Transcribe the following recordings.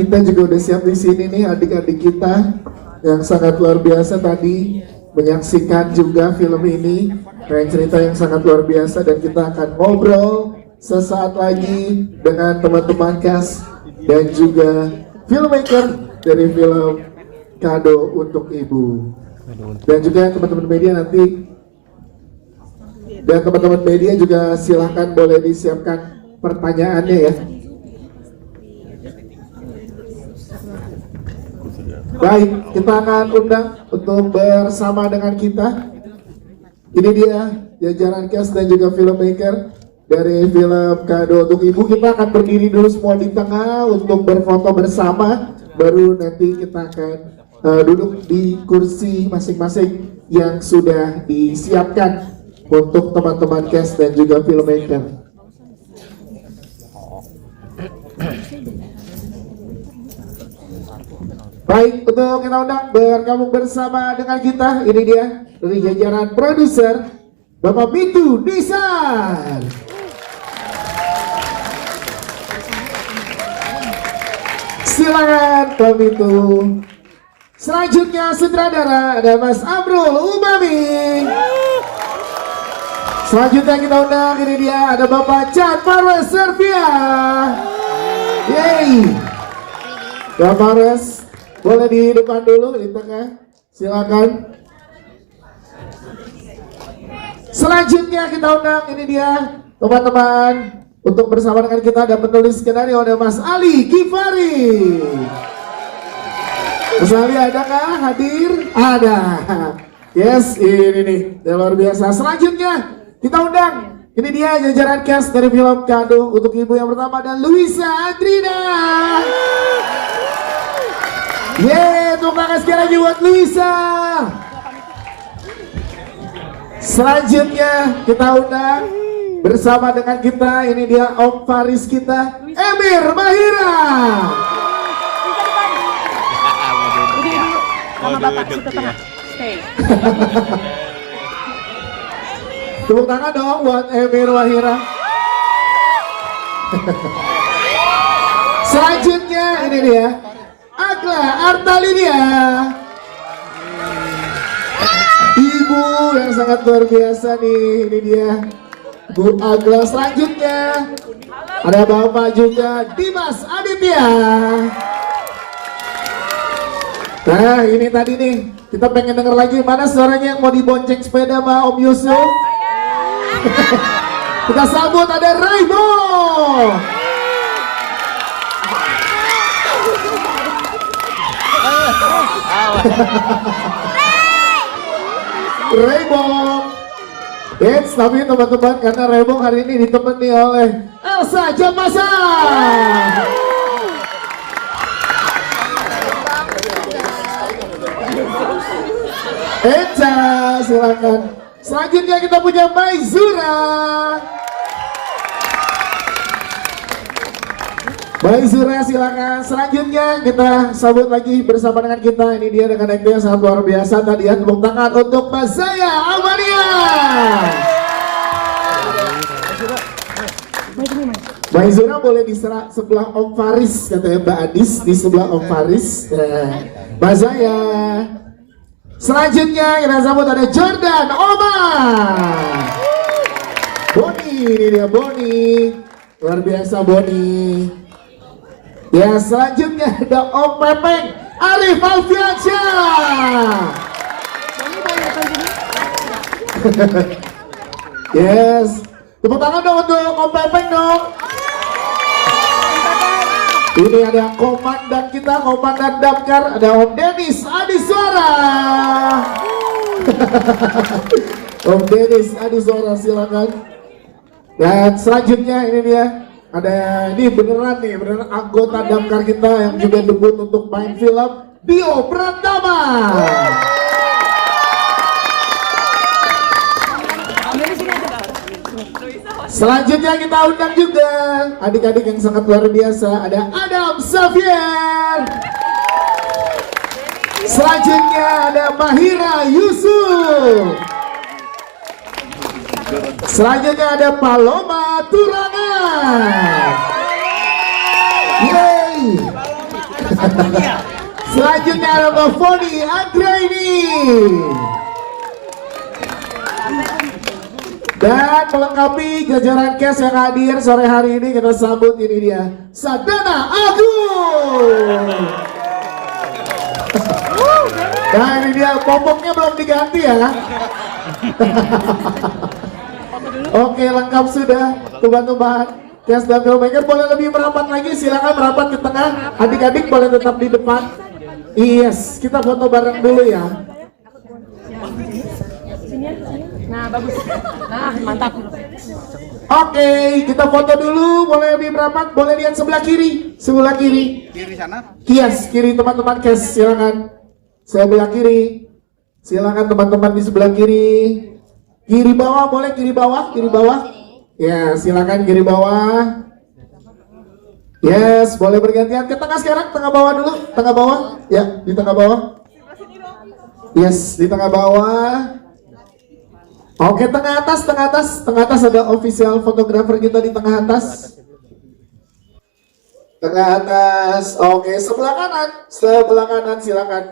Kita juga udah siap di sini nih, adik-adik kita yang sangat luar biasa tadi menyaksikan juga film ini dengan cerita yang sangat luar biasa, dan kita akan ngobrol sesaat lagi dengan teman-teman cast dan juga filmmaker dari film Kado Untuk Ibu, dan juga teman-teman media nanti. Dan teman-teman media juga silahkan boleh disiapkan pertanyaannya ya. Baik, kita akan undang untuk bersama dengan kita. Ini dia jajaran cast dan juga filmmaker dari film Kado Untuk Ibu. Kita akan berdiri dulu semua di tengah untuk berfoto bersama. Baru nanti kita akan duduk di kursi masing-masing yang sudah disiapkan untuk teman-teman cast dan juga filmmaker. Baik, untuk kita undang bergabung bersama dengan kita, ini dia dari jajaran produser Bapak Bitu Nissan. Silakan Pak Bitu. Selanjutnya sutradara ada Mas Amrul Umami. Selanjutnya kita undang, ini dia ada Bapak Chan Pares Servia. Yeay. Bapak Pares, boleh di depan dulu, di tengah, silakan. Selanjutnya kita undang, ini dia teman-teman untuk bersama dengan kita ada penulis skenario, ada Mas Ali Kifari. Mas Ali adakah hadir? Ada. Yes, ini nih yang luar biasa. Selanjutnya kita undang, ini dia jajaran cast dari film Kado Untuk Ibu. Yang pertama ada Luisa Adrina. Yeay, tepuk tangan sekali lagi buat Luisa. Selanjutnya kita undang bersama dengan kita, ini dia Om Faris kita, Emir Mahira. Sama Bapak situ tengah. Stay. Tepuk tangan dong buat Emir Mahira. Selanjutnya ini dia Agla Artalinia, ibu yang sangat luar biasa nih, ini dia Bu Agla. Selanjutnya ada Bapak juga Dimas Aditya. Nah ini tadi nih kita pengen denger lagi, mana suaranya yang mau dibonceng sepeda sama Om Yusuf. Kita sambut ada Raibo. Raybong. Tapi teman-teman, karena Raybong hari ini ditemani oleh Elsa Jamasa. Eca, silakan. Selanjutnya kita punya Maizura. Maizura silakan. Selanjutnya kita sambut lagi bersama dengan kita. Ini dia dengan acting yang sangat luar biasa. Tadi ya, tepuk tangan untuk Mbak Zaya Amalia. Maizura boleh di sebelah Om Faris, katanya Mbak Adis di sebelah Om Faris. Mbak Zaya. Selanjutnya kita sambut ada Jordan Omar. Boni, ini dia Boni. Luar biasa Boni. Ya, selanjutnya ada Om Pepeng Arif Alfiansyah. Yes, tepuk tangan dong untuk Om Pepeng dong. Ini ada komandan kita, Komandan Damkar, ada Om Denis Adiswara. Om Denis Adiswara silakan. Dan selanjutnya ini dia ada, ini beneran nih, beneran anggota Damkar kita yang juga debut untuk main film, Dio Pratama. Selanjutnya kita undang juga adik-adik yang sangat luar biasa, ada Adam Xavier. Selanjutnya ada Mahira Yusuf. Selanjutnya ada Paloma Turangan. Yeay. Selanjutnya ada Mbak Foni Anggraini. Dan melengkapi jajaran cast yang hadir sore hari ini, kita sambut ini dia, Sadana Agung. Nah ini dia, popoknya belum diganti ya. Oke, lengkap sudah. Teman-teman cast dan filmmaker boleh lebih merapat lagi, silakan merapat ke tengah. Adik-adik boleh tetap di depan. Yes, kita foto bareng dulu ya. Nah, bagus. Nah, mantap. Oke, kita foto dulu. Boleh lebih merapat, boleh lihat sebelah kiri. Sebelah kiri. Kiri sana. Yes, kiri teman-teman cast, silakan. Sebelah kiri. Silakan teman-teman di sebelah kiri. Kiri bawah, boleh kiri bawah, kiri bawah. Ya, silakan kiri bawah. Yes, boleh bergantian ke tengah sekarang, tengah bawah dulu, tengah bawah. Ya, di tengah bawah. Yes, di tengah bawah. Oke, tengah atas, tengah atas, tengah atas ada official fotografer kita di tengah atas. Tengah atas. Oke, sebelah kanan silakan.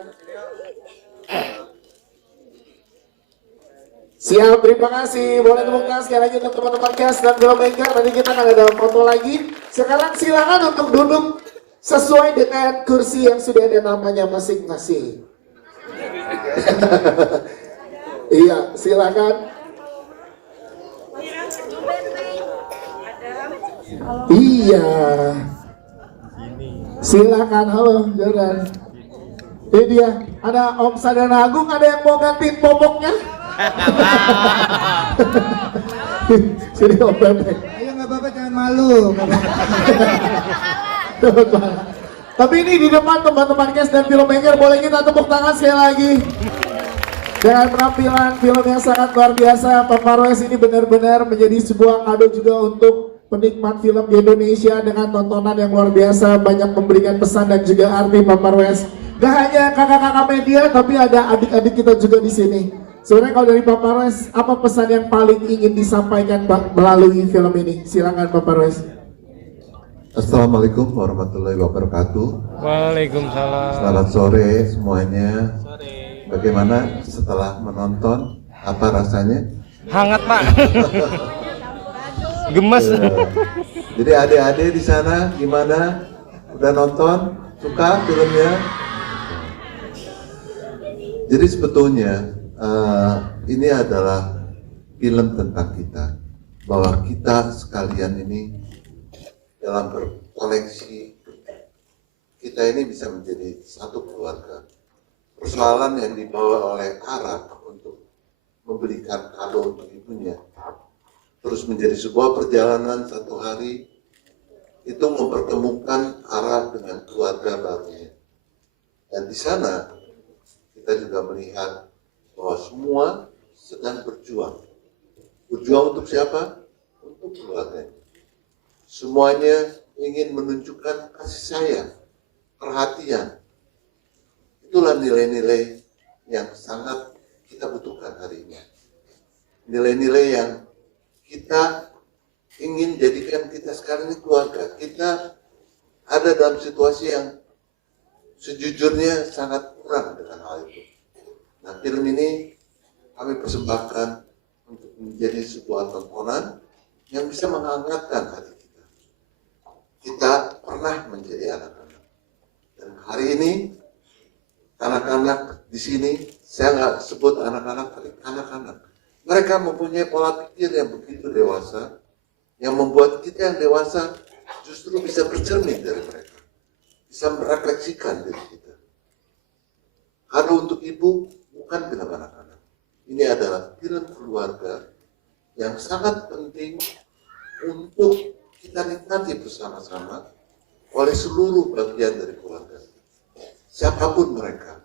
Siap, terima kasih. Boleh tepuk tangan sekali lagi untuk teman-teman cast dan filmmaker. Nanti kita akan ada foto lagi. Sekarang silakan untuk duduk sesuai dengan kursi yang sudah ada namanya masing-masing. Iya, silakan. Iya. Silakan, halo, Jordan. Ini dia, ada Om Sadana Agung, ada yang mau gantiin popoknya? Sini Om Pepe. Ayo nggak apa-apa, jangan malu. Tapi ini di depan teman-teman cast dan filmmaker, boleh kita tepuk tangan sekali lagi. Dengan penampilan film yang sangat luar biasa, Papa Roes ini benar-benar menjadi sebuah kado juga untuk penikmat film di Indonesia dengan tontonan yang luar biasa, banyak memberikan pesan dan juga arti Papa Roes. Gak hanya kakak-kakak media, tapi ada adik-adik kita juga di sini. Sebenarnya kalau dari Papa Roes, apa pesan yang paling ingin disampaikan melalui film ini? Silakan Papa Roes. Assalamualaikum warahmatullahi wabarakatuh. Waalaikumsalam. Selamat sore semuanya. Bagaimana setelah menonton? Apa rasanya? Hangat Pak. Gemes. Jadi adik-adik di sana gimana? Udah nonton? Suka filmnya? Jadi sebetulnya ini adalah film tentang kita, bahwa kita sekalian ini dalam berkoleksi, kita ini bisa menjadi satu keluarga. Persoalan yang dibawa oleh Arab untuk membelikan kado untuk ibunya terus menjadi sebuah perjalanan satu hari itu mempertemukan Arab dengan keluarga barunya. Dan di sana kita juga melihat bahwa semua sedang berjuang. Berjuang untuk siapa? Untuk keluarganya. Semuanya ingin menunjukkan kasih sayang, perhatian. Itulah nilai-nilai yang sangat kita butuhkan hari ini. Nilai-nilai yang kita ingin jadikan kita sekarang ini keluarga. Kita ada dalam situasi yang sejujurnya sangat kurang dengan hal itu. Nah, film ini kami persembahkan untuk menjadi sebuah tontonan yang bisa menghangatkan hati kita. Kita pernah menjadi anak-anak. Dan hari ini anak-anak di sini, saya nggak sebut anak-anak, tapi anak-anak. Mereka mempunyai pola pikir yang begitu dewasa, yang membuat kita yang dewasa justru bisa bercermin dari mereka, bisa merefleksikan diri kita. Kado untuk ibu bukan film anak-anak. Ini adalah film keluarga yang sangat penting untuk kita nikmati bersama-sama oleh seluruh bagian dari keluarga. siapapun mereka.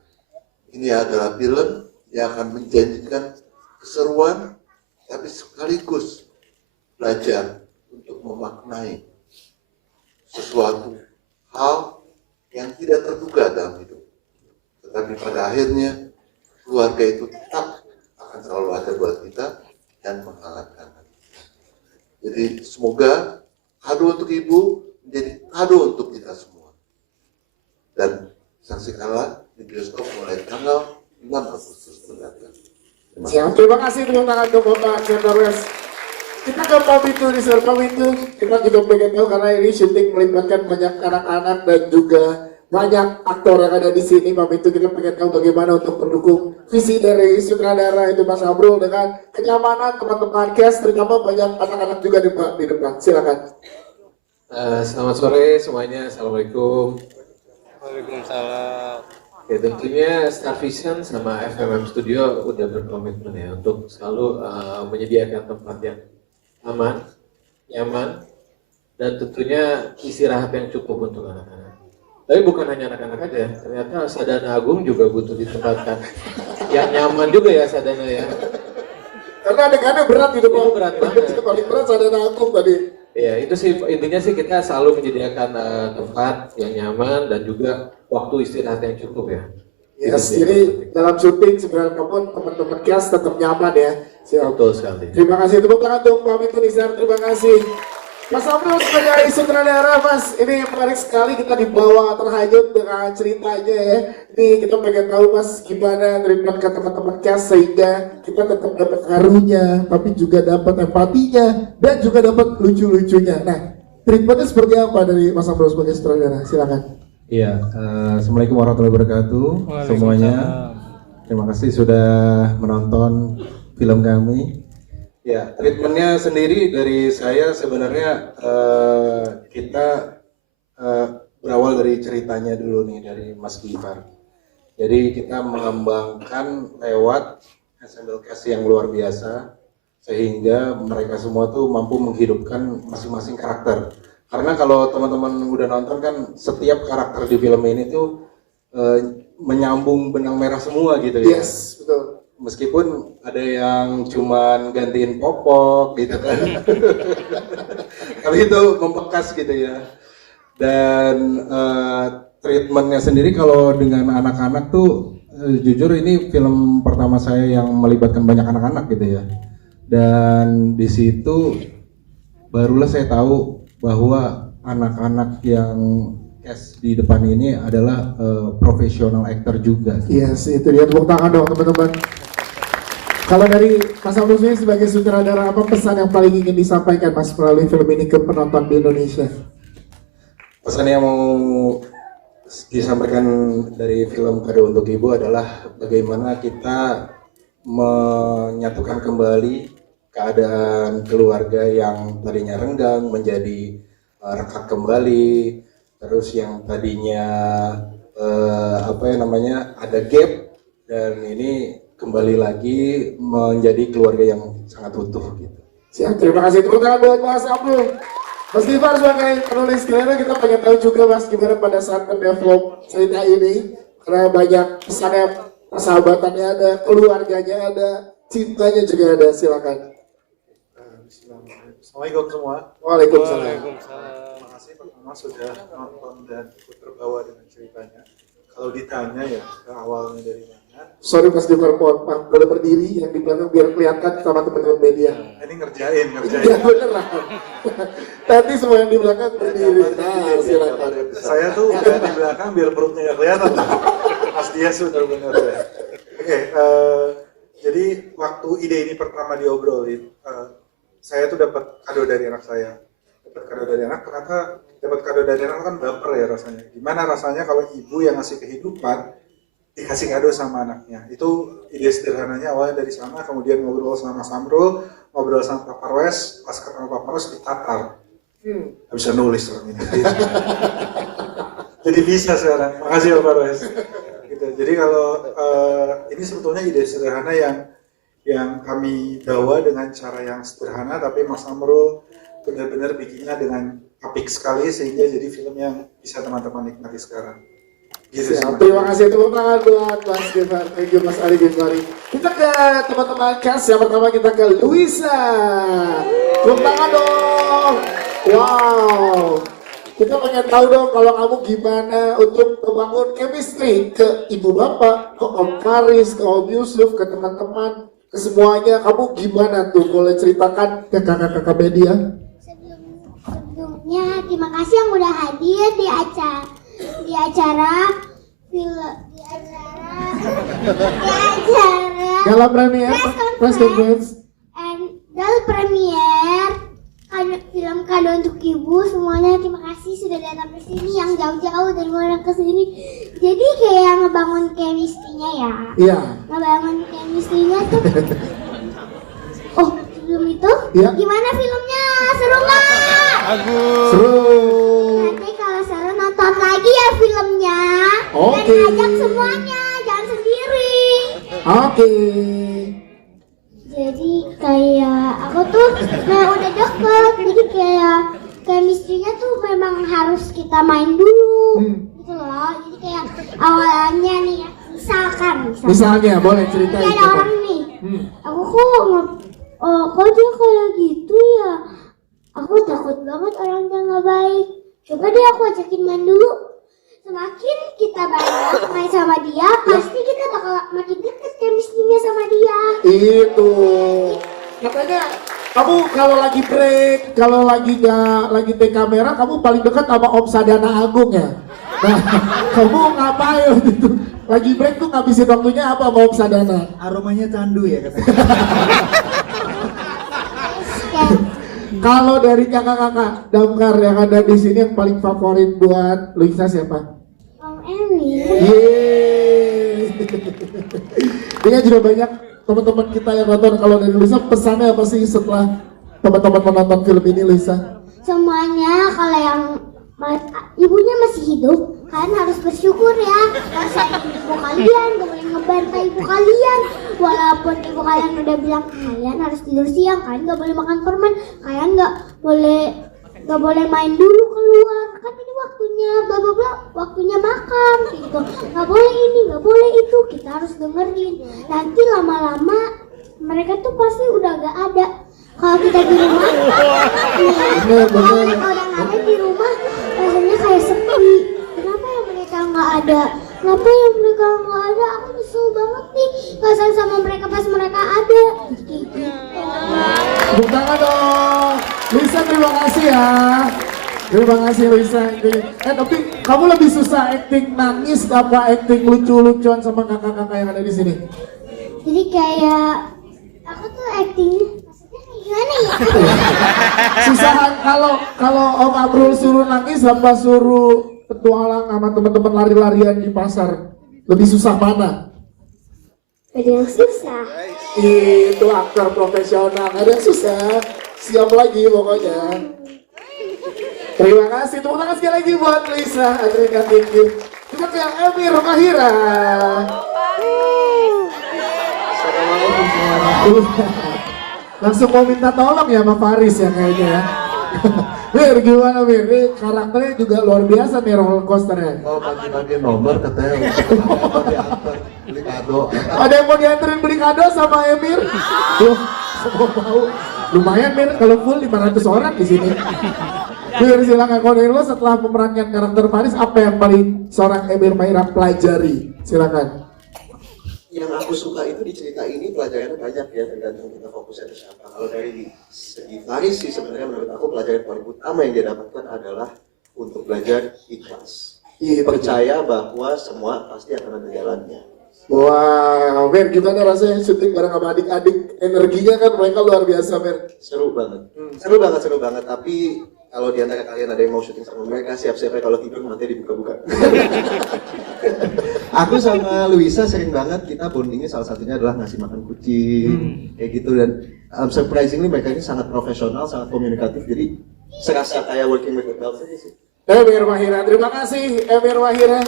Ini adalah film yang akan menjanjikan keseruan, tapi sekaligus belajar untuk memaknai sesuatu hal yang tidak terduga dalam hidup. Tetapi pada akhirnya, keluarga itu tetap akan selalu ada buat kita dan menghangatkan hati. Jadi semoga kado untuk ibu menjadi kado untuk kita semua. Dan saksikanlah di bioskop mulai tanggal 6 Agustus mendatang. Siap, terima kasih tepuk tangan untuk Bapak Sendares. Kita ke Pamitu di Pamitu, kita juga pengen tahu karena ini syuting melibatkan banyak anak-anak dan juga banyak aktor yang ada di sini. Pamitu kita pengen tahu bagaimana untuk mendukung visi dari sutradara itu Mas Amrul dengan kenyamanan teman-teman cast, terutama banyak anak-anak juga di depan. Silakan. Selamat sore semuanya, Assalamualaikum. Waalaikumsalam. Ya tentunya Star Vision sama FMM Studio udah berkomitmen ya untuk selalu menyediakan tempat yang aman, nyaman, dan tentunya istirahat yang cukup untuk anak-anak. Tapi bukan hanya anak-anak aja, ternyata Sadana Agung juga butuh ditempatkan. Yang nyaman juga ya Sadana ya. Karena adegannya berat itu Pak. Berat banget. Itu paling berat Sadana Agung tadi. Ya itu sih intinya sih kita selalu menyediakan tempat yang nyaman dan juga waktu istirahat yang cukup ya. Yes, Itu sih jadi yang penting. dalam syuting sebenarnya kamu teman-teman cast tetap nyaman ya. Siap. Betul sekali. Terima kasih tepuk tangan untuk Pamitu Nizar, terima kasih. Mas Amrul sebagai sutradara Mas, ini menarik sekali kita dibawa terhanyut dengan ceritanya ya. Ini kita pengen tahu Mas gimana treatment ke teman-teman cast sehingga kita tetap dapat harunya, tapi juga dapat empatinya dan juga dapat lucu-lucunya. Nah, treatmentnya seperti apa dari Mas Amrul sebagai sutradara? Silakan. Iya, Assalamualaikum warahmatullahi wabarakatuh semuanya. Terima kasih sudah menonton film kami. Ya, treatmentnya sendiri dari saya sebenarnya kita berawal dari ceritanya dulu nih dari Mas Gifar. Jadi kita mengembangkan lewat ensemble cast yang luar biasa sehingga mereka semua tuh mampu menghidupkan masing-masing karakter. Karena kalau teman-teman udah nonton kan setiap karakter di film ini tuh menyambung benang merah semua gitu ya. Yes, betul. Meskipun ada yang cuman gantiin popok gitu kan. Tapi itu membekas gitu ya. Dan treatmentnya sendiri kalau dengan anak-anak tuh jujur ini film pertama saya yang melibatkan banyak anak-anak gitu ya. Dan di situ barulah saya tahu bahwa anak-anak yang cast di depan ini adalah profesional actor juga. Yes, itu dia, tepuk tangan dong teman-teman. Kalau dari Mas Amrul sendiri sebagai sutradara, apa pesan yang paling ingin disampaikan Mas melalui film ini ke penonton di Indonesia? Pesan yang mau disampaikan dari film Kado untuk Ibu adalah bagaimana kita menyatukan kembali keadaan keluarga yang tadinya renggang menjadi rekat kembali, terus yang tadinya ada gap dan ini kembali lagi menjadi keluarga yang sangat utuh gitu. Siap, terima kasih. Tepuk tangan buat Mas Amrul. Mas Gifar sebagai penulis skenario, kita pengen tahu juga Mas gimana pada saat mendevelop cerita ini, karena banyak pesannya, persahabatannya ada, keluarganya ada, cintanya juga ada. Silakan. Assalamualaikum semua. Waalaikumsalam. Terima kasih pertama sudah nonton dan ikut terbawa dengan ceritanya. Kalau ditanya ya ke awalnya dari mana? Sorry Mas Gifar, boleh berdiri yang di belakang biar kelihatan sama teman-teman media. Ini ngerjain. Ya beneran. Tadi semua yang di belakang berdiri. Nah, silakan. Saya tuh udah di belakang biar perutnya nggak kelihatan. Mas dia sudah benar ya. Oke, jadi waktu ide ini pertama diobrolin, saya tuh dapat kado dari anak saya. Dapat kado dari anak, ternyata dapat kado dari anak kan baper ya rasanya. Gimana rasanya kalau ibu yang ngasih kehidupan dikasih kado sama anaknya? Itu ide sederhananya awalnya dari sana, kemudian ngobrol sama Mas Amrul, ngobrol sama Pak Parwes, pas ketemu Pak Parwes ditatar. Nggak bisa nulis orang ini. Jadi bisa sekarang. Makasih Pak Parwes. Gitu. Jadi kalau ini sebetulnya ide sederhana yang kami bawa dengan cara yang sederhana, tapi Mas Amrul benar-benar bikinnya dengan apik sekali sehingga jadi film yang bisa teman-teman nikmati sekarang. Gitu sih. Siap. Terima kasih, tepuk tangan buat Mas Gifar. Thank you Mas Ali Gifari. Kita ke teman-teman cast. Yang pertama kita ke Luisa. Tepuk tangan dong. Wow. Kita pengen tahu dong kalau kamu gimana untuk membangun chemistry ke ibu bapak, ke Om Karis, ke Om Yusuf, ke teman-teman, ke semuanya. Kamu gimana tuh? Boleh ceritakan ke kakak-kakak media? Sebelumnya terima kasih yang udah hadir di acara Gala Premier, press conference. Gala Premier film kado untuk ibu semuanya. Terima kasih sudah datang ke sini yang jauh-jauh dari mana ke sini. Jadi kayak ngebangun chemistry-nya ya. Iya. Ngebangun chemistry-nya tuh. Oh, sebelum itu Iya. gimana filmnya? Seru nggak? Seru. Nanti kalau seru nonton lagi ya filmnya. Oke. Dan ajak semuanya, jangan sendiri. Oke. Jadi kayak aku tuh udah deket. Jadi kayak chemistry-nya tuh memang harus kita main dulu. Gitu loh. Jadi kayak awalnya nih ya, Misalnya, boleh ceritain. Kayak ada coba. orang nih. Aku kok dia kayak gitu ya. Aku takut banget orangnya nggak baik. Coba deh aku ajakin main dulu. Semakin kita banyak main sama dia, pasti kita bakal makin deket chemistry-nya sama dia. Itu. Katanya kamu kalau lagi break, kalau lagi take kamera, kamu paling dekat sama Om Sadana Agung ya. Nah, kamu ngapain gitu? Lagi break tuh ngabisin waktunya apa sama Om Sadana? Aromanya candu ya katanya. Kalau dari kakak-kakak Damkar yang ada di sini yang paling favorit buat Luisa siapa? Om Emil. Yeay. Dia juga banyak teman-teman kita yang nonton. Kalau dari Luisa pesannya apa sih setelah teman-teman menonton film ini, Luisa? Semuanya kalau yang ibunya masih hidup, kalian harus bersyukur ya. Harus sayang ibu kalian, gak boleh ngebantai ibu kalian. Walaupun ibu kalian udah bilang kalian harus tidur siang, kalian gak boleh makan permen, kalian gak boleh main dulu keluar. Kan ini waktunya bla bla bla, waktunya makan gitu. Gak boleh ini, gak boleh itu. Kita harus dengerin. Nanti lama-lama mereka tuh pasti udah gak ada. Kalau kita di rumah, kalau mereka udah nggak ada di rumah, rasanya kayak sepi. Kenapa ya mereka nggak ada? Kenapa ya mereka nggak ada? Aku nyesel banget nih, kesan sama mereka pas mereka ada. Gitu. Tepuk tangan dong. Luisa, terima kasih ya. Terima kasih Luisa. Tapi kamu lebih susah acting nangis apa acting lucu-lucuan sama kakak-kakak yang ada di sini? Jadi kayak aku tuh actingnya gimana ya? Susahan kalau Om Abrul suruh nangis apa suruh petualang sama teman-teman lari-larian di pasar? Lebih susah mana? Ada yang susah. Itu aktor profesional, ada yang susah. Siap lagi pokoknya. Terima kasih, tepuk tangan sekali lagi buat Lisa. Adrika, thank you. Kita ke Emir Mahira. Assalamualaikum warahmatullahi wabarakatuh. Langsung mau minta tolong ya sama Faris ya kayaknya ya. Mir, gimana Mir? Ini karakternya juga luar biasa nih roller coasternya. Mau bagi-bagi nomor katanya mau diantar beli kado. Ada yang mau dianterin beli kado sama Emir? Loh, semua mau. Lumayan Mir, kalau full 500 orang di sini. Mir, silakan. Kalau dari lo setelah memerankan karakter Faris, apa yang paling seorang Emir Mahira pelajari? Silakan. Yang aku suka itu di cerita ini pelajarannya banyak ya, tergantung kita fokusnya ke siapa. Kalau dari segi Faris sih sebenarnya menurut aku pelajaran paling utama yang dia dapatkan adalah untuk belajar ikhlas. Percaya bahwa semua pasti akan ada jalannya. Wow, Mer, gimana rasanya syuting bareng sama adik-adik? Energinya kan mereka luar biasa, Mer. Seru banget, seru banget. Tapi kalau di antara kalian ada yang mau syuting sama mereka, siap-siap ya kalau tidur nanti dibuka-buka. Aku sama Luisa sering banget kita bondingnya salah satunya adalah ngasih makan kucing, kayak gitu. Dan surprisingly mereka ini sangat profesional, sangat komunikatif. Jadi serasa kayak working with adults aja sih. Emir Mahira, terima kasih Emir Mahira.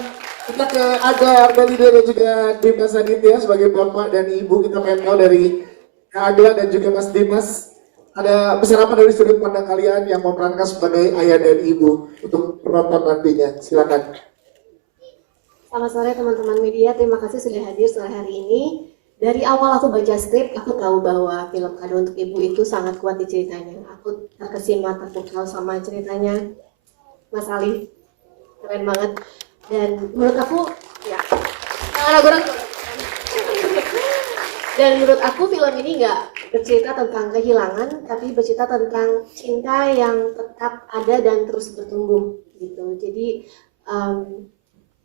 Kita ke Agar Dalida dan juga Dimas Aditya sebagai bapak dan ibu. Kita pengen tahu dari Kak Agla dan juga Mas Dimas, ada pesan apa dari sudut pandang kalian yang memerankan sebagai ayah dan ibu untuk penonton nantinya? Silakan. Selamat sore teman-teman media, terima kasih sudah hadir sore hari ini. Dari awal aku baca skrip, aku tahu bahwa film Kado Untuk Ibu itu sangat kuat di ceritanya. Aku terkesima, terpukau sama ceritanya Mas Ali, keren banget. Dan menurut aku, ya, jangan ragu-ragu. Dan menurut aku film ini nggak bercerita tentang kehilangan, tapi bercerita tentang cinta yang tetap ada dan terus bertumbuh gitu. Jadi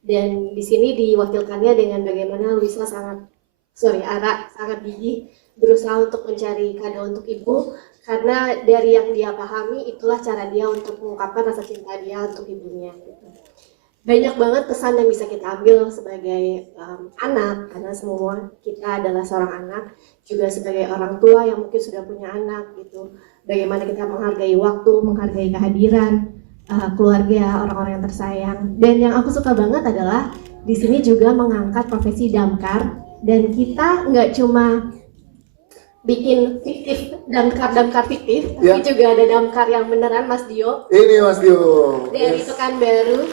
dan di sini diwakilkannya dengan bagaimana Luisa Ara sangat gigih berusaha untuk mencari kado untuk ibu, karena dari yang dia pahami itulah cara dia untuk mengungkapkan rasa cinta dia untuk ibunya. Gitu. Banyak banget pesan yang bisa kita ambil sebagai anak, karena semua kita adalah seorang anak, juga sebagai orang tua yang mungkin sudah punya anak gitu. Bagaimana kita menghargai waktu, menghargai kehadiran keluarga, orang-orang yang tersayang. Dan yang aku suka banget adalah di sini juga mengangkat profesi damkar, dan kita nggak cuma bikin fiktif, damkar fiktif, tapi juga ada damkar yang beneran, Mas Dio. Ini Mas Dio. Dari Pekanbaru.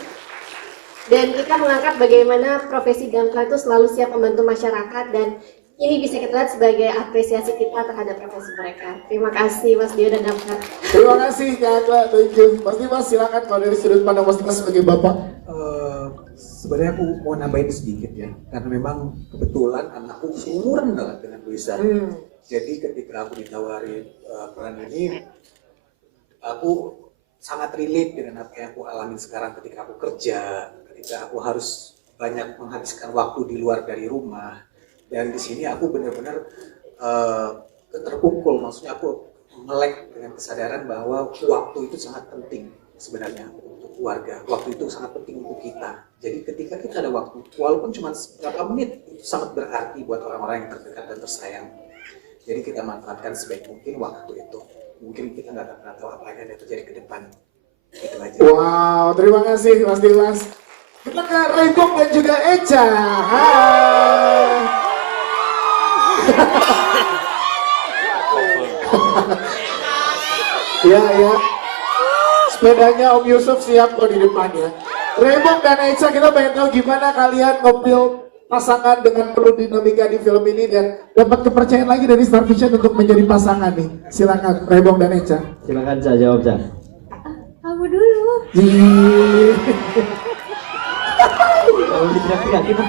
Dan kita mengangkat bagaimana profesi damkar itu selalu siap membantu masyarakat, dan ini bisa kita lihat sebagai apresiasi kita terhadap profesi mereka. Terima kasih Mas Dio dan damkar. Terima kasih Kak Atla, thank you. Mas Dimas silakan kalau dari sudut pandang Mas Dimas sebagai bapak. Sebenarnya aku mau nambahin sedikit ya, karena memang kebetulan anakku seumuran banget dengan Luisa. Jadi ketika aku ditawari peran ini, aku sangat relate dengan apa yang aku alami sekarang ketika aku kerja, ketika aku harus banyak menghabiskan waktu di luar dari rumah. Dan di sini aku benar-benar terpukul, maksudnya aku melek dengan kesadaran bahwa waktu itu sangat penting sebenarnya untuk keluarga. Waktu itu sangat penting untuk kita. Jadi ketika kita ada waktu, walaupun cuma beberapa menit, itu sangat berarti buat orang-orang yang terdekat dan tersayang. Jadi kita manfaatkan sebaik mungkin waktu itu. Mungkin kita nggak akan pernah tahu apa yang akan terjadi ke depan. Itu aja. Wow, terima kasih Mas Dimas. Kita ke Rebong dan juga Eca. Hai. Ya. Sepedanya Om Yusuf siap kok di depannya. Rebong dan Eca, kita pengen tahu gimana kalian ngobrol pasangan dengan penuh dinamika di film ini dan dapat kepercayaan lagi dari Star Vision untuk menjadi pasangan nih. Silakan Rebong dan Eca. Silakan saya jawab, Cak. Kamu dulu. Kalau diteriak-teriak gitu.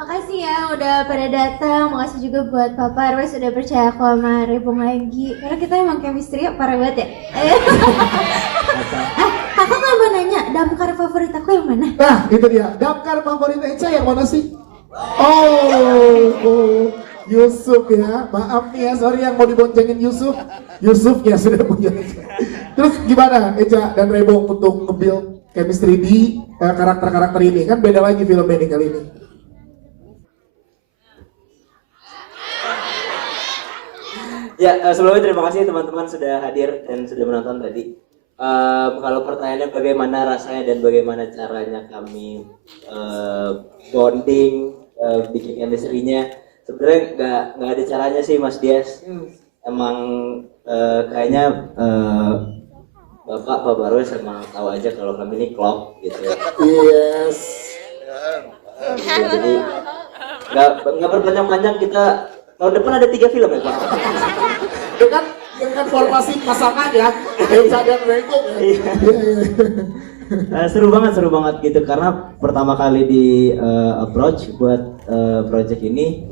Makasih ya udah pada datang. Makasih juga buat Papa Arwes udah percaya aku sama Rebong lagi. Karena kita emang chemistry parah banget ya. Kakak nggak mau nanya damkar favorit aku yang mana? Nah, itu dia. Damkar favorit Eca yang mana sih? Oh, Yusuf ya. Maaf nih ya, sorry yang mau diboncengin Yusuf. Yusuf ya sudah punya Eca. Terus gimana Eca dan Rebong untuk nge-build chemistry di karakter-karakter ini? Kan beda lagi film ini kali ini. Ya, sebelumnya terima kasih teman-teman sudah hadir dan sudah menonton tadi. Kalau pertanyaannya bagaimana rasanya dan bagaimana caranya kami bonding, bikin chemistry-nya, sebenarnya nggak ada caranya sih Mas Dias. Emang kayaknya Bapak Barwes emang tahu aja kalau kami ini klop gitu. Yes. Jadi nggak berpanjang-panjang, kita tahun depan ada 3 film ya Pak. Dengan formasi pasangan ya, Eca dan Rebong ya. Seru banget gitu karena pertama kali di approach buat project ini,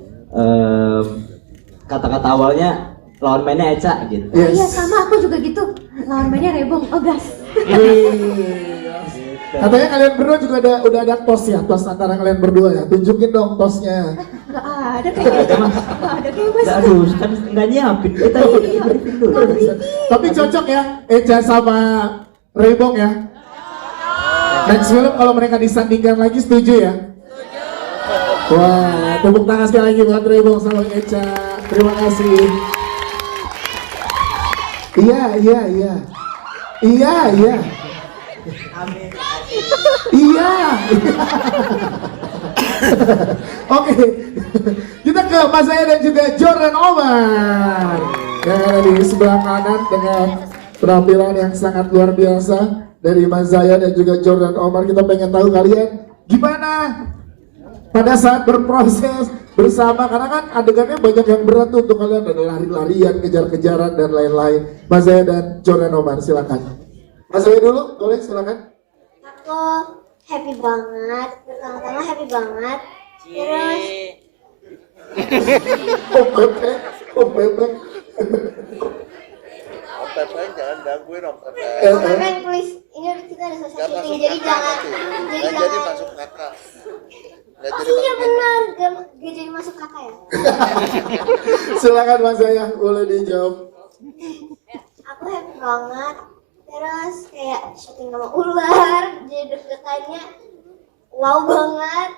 kata-kata awalnya lawan mainnya Eca gitu. Yes. Iya sama aku juga gitu. Lawan mainnya Rebong, gas. Katanya kalian berdua juga udah ada tos ya, tos antara kalian berdua ya. Tunjukin dong tosnya. Gak ada kayak Mas. Aduh, kan nggak nyiapin, kita briefing dulu. Tapi cocok ya, Eca sama Rebong ya. Next film kalau mereka disandingkan lagi setuju ya? Wah, tepuk tangan sekali lagi buat Rebong sama Eca. Terima kasih. Iya. Amin. Iya. Oke, kita ke Mas Zaya dan juga Jordan Omar yang ada di sebelah kanan dengan penampilan yang sangat luar biasa dari Mas Zaya dan juga Jordan Omar. Kita pengen tahu kalian Gimana pada saat berproses bersama, karena kan adegannya banyak yang berat tuh untuk kalian, ada lari-larian, kejar-kejaran dan lain-lain. Mas Zaya dan Jordan Omar, silakan. Mas Zaya dulu, boleh silakan. Aku happy banget, pertama-tama happy banget. Terus Om Pepe. Om Pepe jangan gangguin Om Pepe. Om Pepe, please, ini kita ada sosial syuting, jadi jangan, jadi masuk kakak. Oh iya benar, gak jadi masuk kakak ya. Silakan Mas Zaya, boleh dijawab. Aku happy banget. Terus kayak syuting sama ular, jadi deg-degannya wow banget.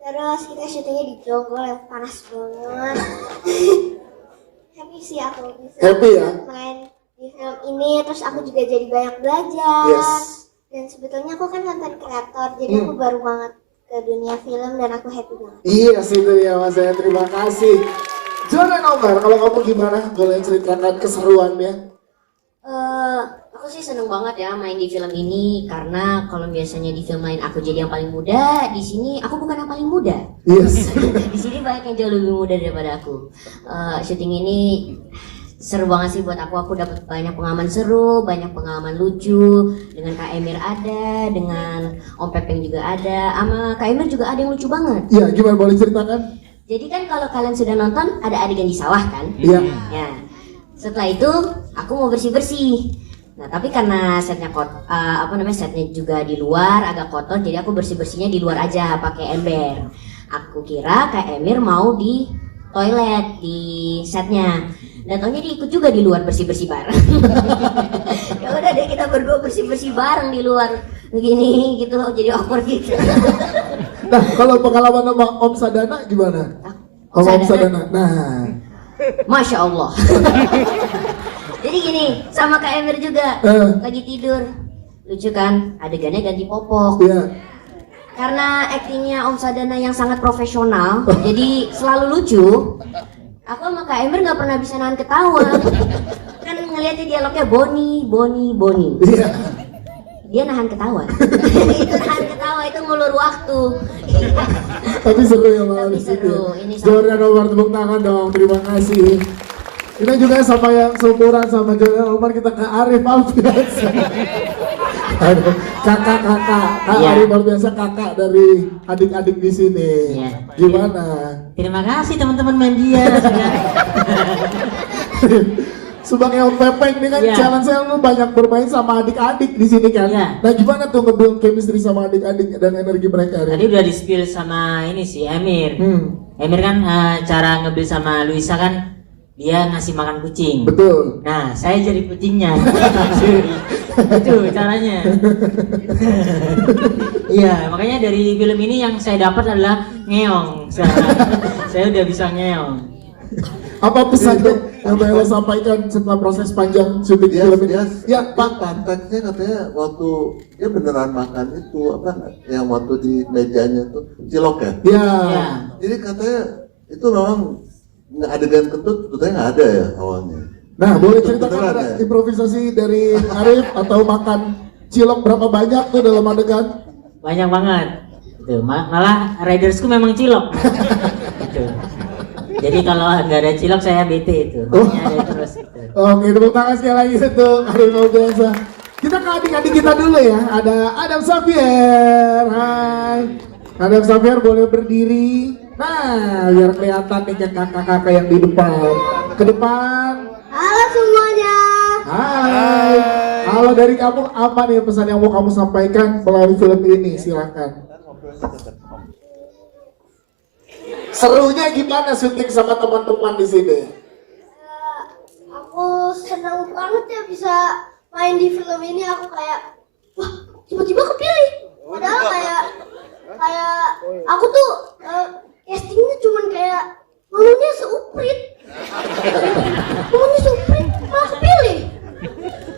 Terus kita syutingnya di Jonggol yang panas banget. Happy sih aku bisa Happy ya? main di film ini. Terus aku juga jadi banyak belajar. Yes. Dan sebetulnya aku kan content creator, jadi aku baru banget ke dunia film dan aku happy banget. Iya sih itu ya Mas Zaya, terima kasih. Jordan Omar, kalau kamu gimana? Boleh ceritakan keseruannya? Aku sih seneng banget ya main di film ini, karena kalau biasanya di film lain aku jadi yang paling muda, di sini aku bukan yang paling muda. Yes. Di sini banyak yang jauh lebih muda daripada aku. Syuting ini seru banget sih buat aku. Aku dapat banyak pengalaman seru, banyak pengalaman lucu. Dengan Kak Emir ada, dengan Om Pepeng juga ada, sama Kak Emir juga ada yang lucu banget. Iya, gimana boleh ceritakan? Jadi kan kalau kalian sudah nonton ada adegan di sawah kan? Iya. Ya. Setelah itu aku mau bersih-bersih. Nah tapi karena setnya setnya juga di luar agak kotor, jadi aku bersih-bersihnya di luar aja pakai ember. Aku kira Kak Emir mau di toilet di setnya. Dan taunya dia ikut juga di luar bersih-bersih bareng. Ya udah deh, kita berdua bersih-bersih bareng di luar begini gitu, jadi awkward gitu. Nah, kalau pengalaman sama Om Sadana gimana? Om Sadana. Nah, Masya Allah. Jadi gini, sama Kak Emir juga lagi tidur, lucu kan? Adegannya ganti popok. Iya. Karena aktingnya Om Sadana yang sangat profesional, jadi selalu lucu. Aku sama Kak Emir nggak pernah bisa nahan ketawa. Kan ngeliatnya dialognya Boni. Iya. Dia nahan ketawa. Itu nahan ketawa, itu ngulur waktu. Tapi seru ya malam di situ. Jordan Omar, tepuk tangan dong, terima kasih. Kita juga sama yang seumuran sama Jordan Omar, kita ke Arif Alfiansa. Kakak Iya. Arif Alfiansa, kakak dari adik-adik di sini. Iya. Gimana? Terima kasih teman-teman media. Sebagai Om Pepeng ini kan Iya. challenge-nya lu banyak bermain sama adik-adik di sini kan. Iya. Nah gimana tuh nge-build chemistry sama adik-adik dan energi mereka? Tadi udah di-spill sama ini sih Emir. Emir kan cara nge-build sama Luisa kan dia ngasih makan kucing. Betul. Nah, saya jadi kucingnya. Itu caranya. Iya, makanya dari film ini yang saya dapat adalah ngeong. Saya udah bisa ngeong. Apa pesan yang Bella sampaikan setelah proses panjang syuting film ini? Ya Pak, konteksnya katanya waktu dia beneran makan itu apa yang waktu di mejanya tuh cilok ya? Iya. Jadi katanya itu memang adegan kentut sebetulnya nggak ada ya awalnya. Nah, boleh Itu ceritakan beneran ada ya? improvisasi dari Arif atau makan cilok berapa banyak tuh dalam adegan? Banyak banget. Tuh, malah ridersku memang cilok. Gitu. Jadi kalau nggak ada cilok saya bete itu. Ada terus. Gitu. Oke, tepuk tangan sekali lagi untuk Arif Alfiansa. Kita ke adik-adik kita dulu ya. Ada Adam Xavier. Hai. Adam Xavier boleh berdiri. Nah, biar kelihatan nih kakak-kakak yang di depan. Ke depan. Halo semuanya. Hai. Halo, dari kamu apa nih pesan yang mau kamu sampaikan melalui film ini? Silakan. Serunya gimana syuting sama teman-teman di sini? Aku senang banget ya bisa main di film ini. Aku kayak wah, tiba-tiba kepilih. Padahal kayak aku tuh castingnya cuman kayak maunya seuprit. Maunya seuprit malah kepilih.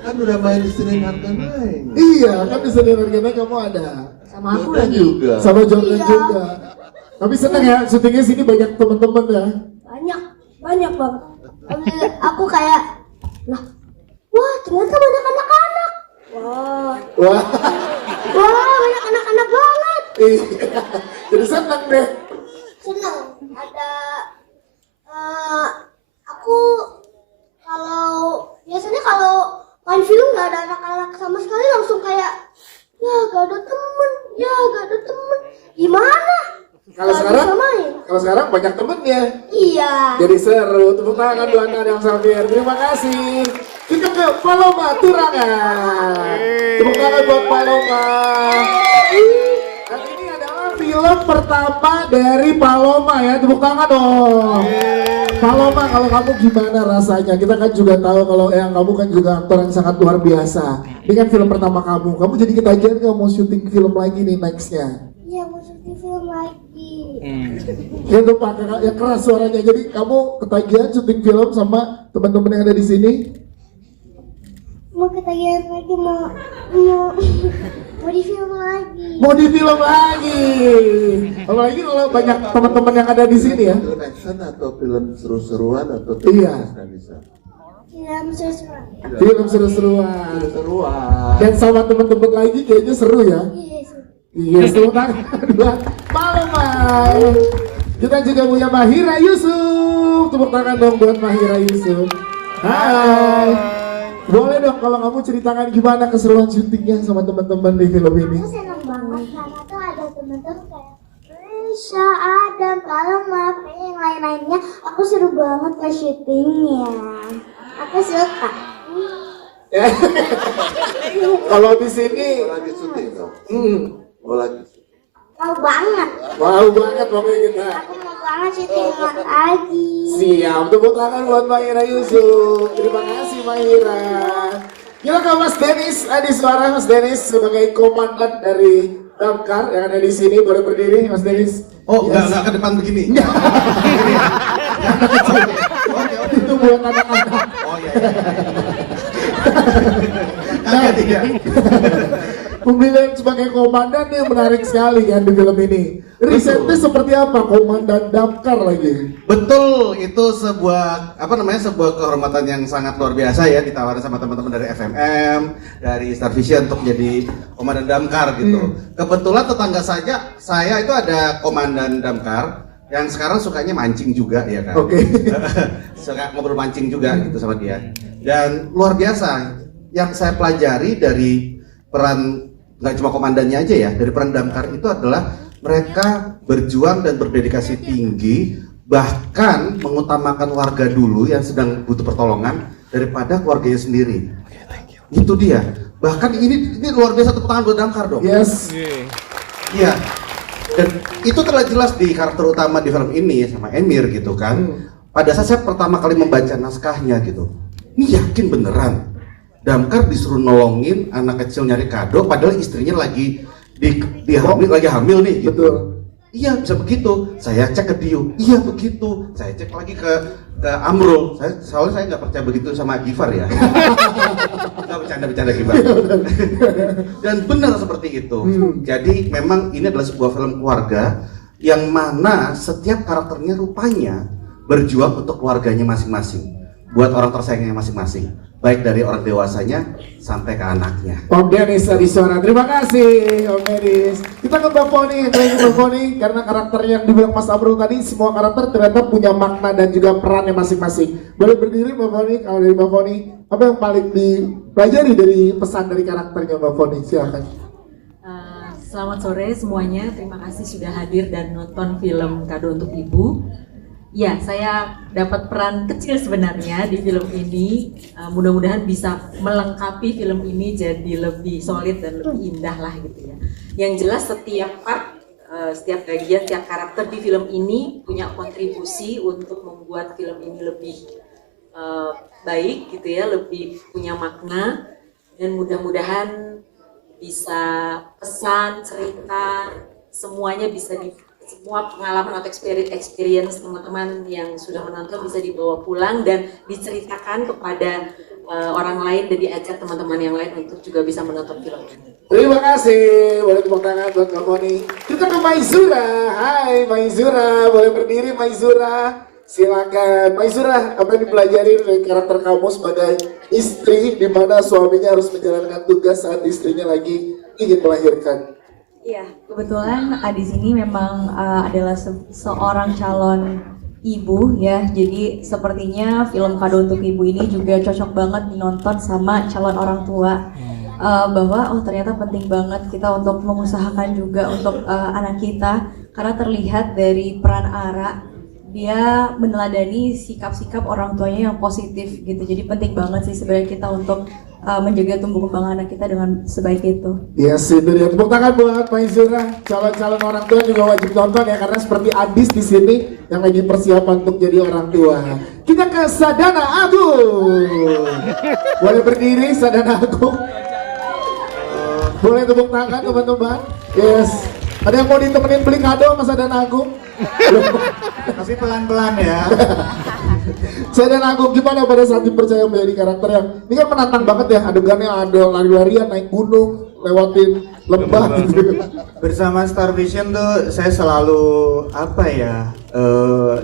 Kan udah main di sini harga naik. Iya, kan di sini harganya kamu ada. Sama aku Jordan lagi. juga. Sama Jordan Iya. juga. Tapi seneng ya, syutingnya sini banyak teman-teman ya. Banyak banget. Aku kayak lah, wah ternyata banyak anak-anak. Wah, Wah, wah banyak anak-anak banget. Iya. Jadi seneng deh. Seneng. Ada aku biasanya kalau main film nggak ada anak-anak sama sekali, langsung kayak ya gak ada temen, gimana? Kalau Nggak sekarang, bisa main. kalau sekarang banyak temennya. Iya. Jadi seru. Tepuk tangan buat Adam Xavier. Terima kasih. Kita ke Paloma Turangan. Tepuk tangan buat Paloma. Dan ini adalah film pertama dari Paloma ya. Tepuk tangan dong. Paloma, kalau kamu gimana rasanya? Kita kan juga tahu kalau kamu kan juga aktor yang sangat luar biasa. Ini kan film pertama kamu. Kamu jadi ketagihan nggak mau syuting film lagi nih nextnya? Iya, mau syuting film lagi. Ya tuh Pak, ya keras suaranya. Jadi kamu ketagihan syuting film sama teman-teman yang ada di sini? Mau ketagihan lagi, mau di film lagi. Mau di film lagi. Apalagi kalau banyak teman-teman yang ada di sini ya. Film action atau film seru-seruan atau Iya. bisa. Film sesuai. Film seru-seruan. Dan sama teman-teman lagi kayaknya seru ya. Iya, tepuk tangan buat Paloma. Kita juga punya Mahira Yusuf. Tepuk tangan dong buat Mahira Yusuf. Hai. Boleh dong kalau kamu ceritakan gimana keseruan syutingnya sama teman-teman di film ini. Aku senang banget karena tuh ada teman-teman kayak Risha, Adam, Paloma, yang lain-lainnya. Aku seru banget pas syutingnya. Aku suka. Kalau di sini lagi syuting dong. Lagi. Mau banget. Wow banget pokoknya kita. Aku mau banget syuting lagi. Siap, tepuk tangan buat Mahira Yusuf. Terima kasih Mahira. Kita ke Mas Denis, ada suara Mas Denis sebagai komandan dari Damkar yang ada di sini. Boleh berdiri Mas Denis? Oh, nggak ke depan begini. Itu buat anak-anak. Oh iya. Pemilihan sebagai komandan yang menarik sekali kan di film ini. Risetnya seperti apa komandan Damkar lagi? Betul, itu sebuah sebuah kehormatan yang sangat luar biasa ya, ditawarin sama teman-teman dari FMM, dari Star Vision untuk jadi komandan Damkar gitu. Kebetulan tetangga saya itu ada komandan Damkar yang sekarang sukanya mancing juga ya kan. Oke. Suka ngobrol mancing juga gitu sama dia. Dan luar biasa yang saya pelajari dari peran nggak cuma komandannya aja ya, dari peran Damkar itu adalah mereka berjuang dan berdedikasi tinggi, bahkan mengutamakan warga dulu yang sedang butuh pertolongan daripada keluarganya sendiri. Itu dia. Bahkan ini luar biasa, tepuk tangan buat Damkar dong. Yes. Iya. Dan itu terlihat jelas di karakter utama di film ini sama Emir gitu kan. Pada saat saya pertama kali membaca naskahnya gitu, ini yakin beneran Damkar disuruh nolongin anak kecil nyari kado, padahal istrinya lagi lagi hamil nih gitu. Betul. Iya bisa begitu. Saya cek ke Dio, iya begitu. Saya cek lagi ke Amrul. Soalnya saya nggak percaya begitu sama Gifar ya. Nggak bercanda Gifar. Dan benar seperti itu. Jadi memang ini adalah sebuah film keluarga yang mana setiap karakternya rupanya berjuang untuk keluarganya masing-masing, buat orang tersayangnya masing-masing, baik dari orang dewasanya sampai ke anaknya. Om Denis Adisora, terima kasih Om Denis. Kita ke Mbak Foni, karena karakter yang dibilang Mas Amrul tadi, semua karakter ternyata punya makna dan juga perannya masing-masing. Boleh berdiri Mbak Foni, kalau dari Mbak Foni, apa yang paling dipelajari dari pesan dari karakternya Mbak Foni? Silakan. Selamat sore semuanya, terima kasih sudah hadir dan nonton film Kado untuk Ibu. Ya, saya dapat peran kecil sebenarnya di film ini. Mudah-mudahan bisa melengkapi film ini jadi lebih solid dan lebih indah lah gitu ya. Yang jelas setiap part, setiap bagian, setiap karakter di film ini punya kontribusi untuk membuat film ini lebih baik gitu ya, lebih punya makna, dan mudah-mudahan bisa pesan, cerita, semuanya bisa semua pengalaman atau experience teman-teman yang sudah menonton bisa dibawa pulang dan diceritakan kepada orang lain dan diajak teman-teman yang lain untuk juga bisa menonton film ini. Terima kasih, boleh tepuk tangan buat Mbak Foni. Kita ke Maizura. Hai Maizura, boleh berdiri Maizura. Silakan Maizura, apa yang dipelajari dari karakter kamu sebagai istri di mana suaminya harus menjalankan tugas saat istrinya lagi ingin melahirkan? Iya, kebetulan di sini memang adalah seorang calon ibu ya, jadi sepertinya film Kado Untuk Ibu ini juga cocok banget dinonton sama calon orang tua. Bahwa ternyata penting banget kita untuk mengusahakan juga untuk anak kita, karena terlihat dari peran Ara, dia meneladani sikap-sikap orang tuanya yang positif gitu. Jadi penting banget sih sebenarnya kita untuk menjaga tumbuh kembang anak kita dengan sebaik itu. Yes, itu dia. Tepuk tangan buat Maizura. Calon-calon orang tua juga wajib nonton ya, karena seperti Adis di sini yang lagi persiapan untuk jadi orang tua. Kita ke Sadana Agung. Boleh berdiri Sadana Agung. Boleh tepuk tangan teman-teman. Yes. Ada yang mau ditemenin beli kado sama Sadana Agung? Tapi pelan-pelan ya. Sadana Agung, gimana pada saat dipercaya menjadi karakter yang ini kan menantang banget ya, adegannya ada lari-larian, naik gunung, lewatin lembah gitu. Bersama Star Vision tuh saya selalu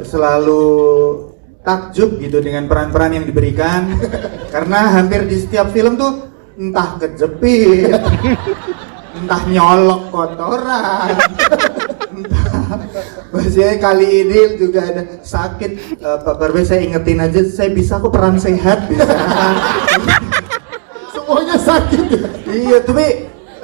selalu takjub gitu dengan peran-peran yang diberikan. Karena hampir di setiap film tuh entah kejepit, entah nyolok kotoran, maksudnya kali ini juga ada sakit. Pak Barbe, saya ingetin aja, saya bisa kok peran sehat, bisa. Semuanya sakit ya? Iya,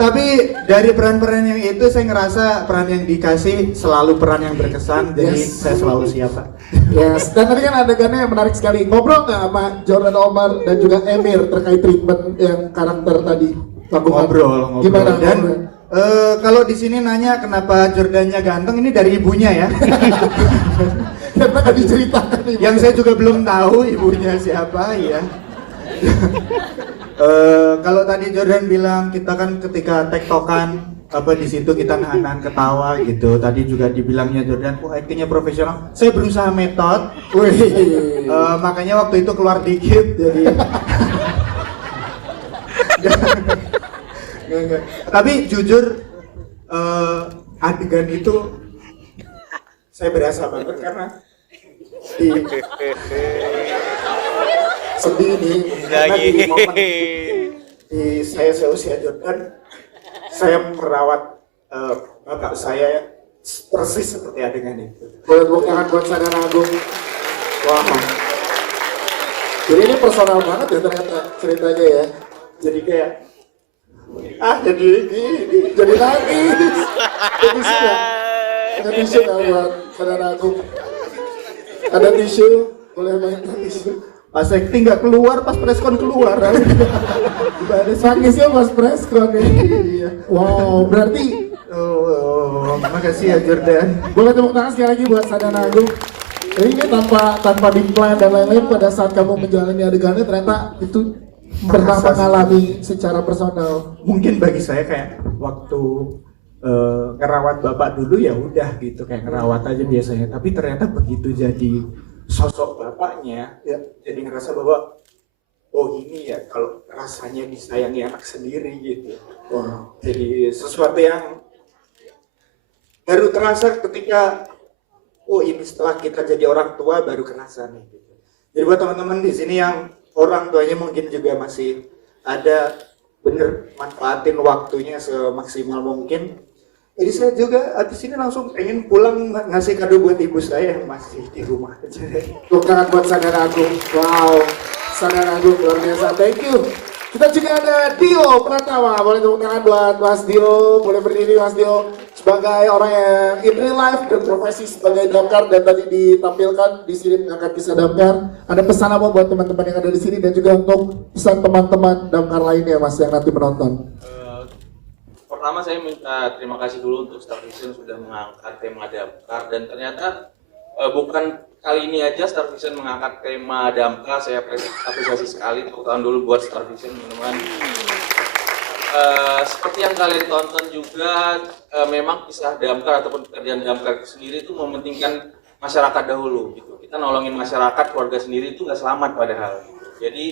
tapi dari peran-peran yang itu saya ngerasa peran yang dikasih selalu peran yang berkesan, jadi saya selalu siap, Pak. Yes, dan tadi kan adegannya yang menarik sekali. Ngobrol nggak sama Jordan Omar dan juga Emir terkait treatment yang karakter tadi? Ngobrol. Gimana? Dan kalau di sini nanya kenapa Jordannya ganteng, ini dari ibunya ya. Karena kan diceritakan ibunya. Yang saya juga belum tahu ibunya siapa ya. Kalau tadi Jordan bilang kita kan ketika tektokan di situ kita nahan ketawa gitu. Tadi juga dibilangnya Jordan, actingnya profesional. Saya berusaha metode. Makanya waktu itu keluar dikit jadi. Nggak. Tapi jujur adegan itu saya berasa banget karena sedih nih karena di momen di saya seusia Jordan, saya merawat bapak saya persis seperti adegan itu. Boleh tepuk tangan buat Sadana Agung. Wah, jadi ini personal banget ya ternyata ceritanya ya. Jadi kayak jadi nangis. Ada tisu nggak buat Sadana Agung? Ada tisu? Boleh main tisu? Pas acting nggak keluar, pas preskon keluar. Nangisnya pas preskon ya. Wow, berarti makasih ya Jordan. Boleh tepuk tangan sekali lagi buat Sadana Agung. Jadi ini tanpa di-plan dan lain-lain, pada saat kamu menjalani adegannya ternyata itu pernah mengalami secara personal. Mungkin bagi saya kayak waktu ngerawat bapak dulu ya udah gitu, kayak ngerawat aja biasanya. Tapi ternyata begitu jadi sosok bapaknya, ya jadi ngerasa bahwa ini ya kalau rasanya disayangi anak sendiri gitu. Wow. Jadi sesuatu yang baru terasa ketika ini setelah kita jadi orang tua baru kerasa nih gitu. Jadi buat teman-teman di sini yang orang tuanya mungkin juga masih ada, bener manfaatin waktunya semaksimal mungkin. Jadi saya juga di sini langsung pengen pulang ngasih kado buat ibu saya yang masih di rumah. Tepuk tangan buat Sadana Agung. Wow, Sadana Agung luar biasa. Thank you. Kita juga ada Dio Pratama. Boleh tepuk tangan buat Mas Dio. Boleh berdiri Mas Dio sebagai orang yang in real life berprofesi sebagai damkar dan tadi ditampilkan di sini mengangkat kisah damkar. Ada pesan apa buat teman-teman yang ada di sini dan juga untuk pesan teman-teman damkar lainnya Mas yang nanti menonton? Pertama saya minta terima kasih dulu untuk Star Vision sudah mengangkat tema damkar, dan ternyata bukan kali ini aja Star Vision mengangkat tema damkar. Saya apresiasi sekali, tepuk tangan dulu buat Star Vision teman-teman. Seperti yang kalian tonton juga, memang kisah damkar ataupun pekerjaan damkar itu sendiri itu mementingkan masyarakat dahulu gitu. Kita nolongin masyarakat, keluarga sendiri itu nggak selamat padahal gitu. Jadi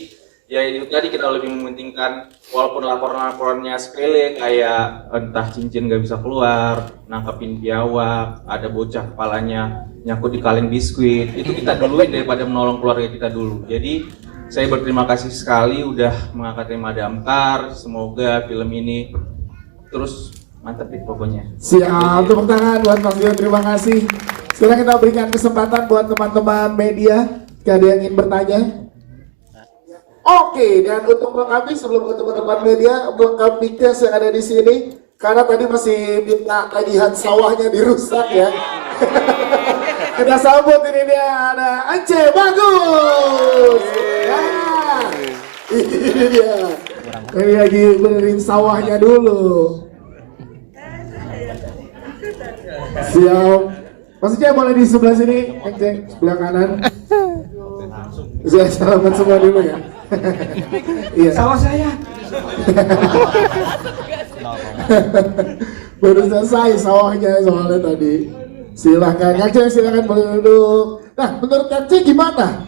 ya itu tadi kita lebih mementingkan, walaupun laporan-laporannya sepele kayak entah cincin nggak bisa keluar, nangkepin biawak, ada bocah kepalanya nyangkut di kaleng biskuit, itu kita duluin daripada menolong keluarga kita dulu. Jadi saya berterima kasih sekali udah mengangkat tema damkar. Semoga film ini terus mantap deh pokoknya. Siap, tepuk tangan buat Mas Dio, terima kasih. Sekarang kita berikan kesempatan buat teman-teman media, jika ada yang ingin bertanya. Oke, dan untuk melengkapi sebelum ke teman-teman media, melengkapi case yang ada di sini, karena tadi masih minta tagihan sawahnya dirusak ya. Kita sambut, ini dia ada Ance, bagus. Ya, ini dia. Ini lagi benerin sawahnya dulu. Siap. Maksudnya boleh di sebelah sini, Ance, sebelah kanan. Saya salaman semua dulu ya. Iya. Sawah saya. Baru selesai sawahnya soalnya tadi. Silahkan, Ance, silahkan boleh duduk. Nah, menurut Ance gimana?